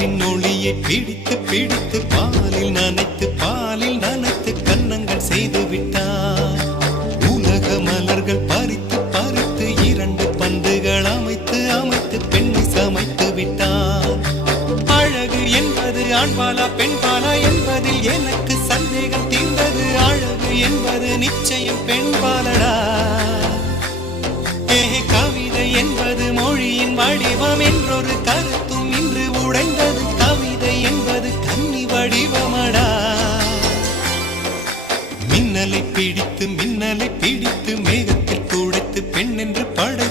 நிலவின் ஒளியை பிடித்து பிடித்து பாலில் நனைத்து கன்னங்கள் செய்து விட்டார். உலக மலர்கள் பறித்து பறித்து 2 பந்துகள் அமைத்து அமைத்து பெண்ணை சமைத்து விட்டார். அழகு என்பது ஆண்பாலா பெண்பாலா என்பதில் எனக்கு சந்தேகம் தீர்ந்தது. அழகு என்பது நிச்சயம் பெண்பாலடா. கவிதை என்பது மொழியின் வடிவம் என்றொரு கருத்தும் இன்று உடைந்தது. கவிதை என்பது கன்னி வடிவமடா. மின்னலை பிடித்து மேகத்தில் துடைத்து பெண் என்று படை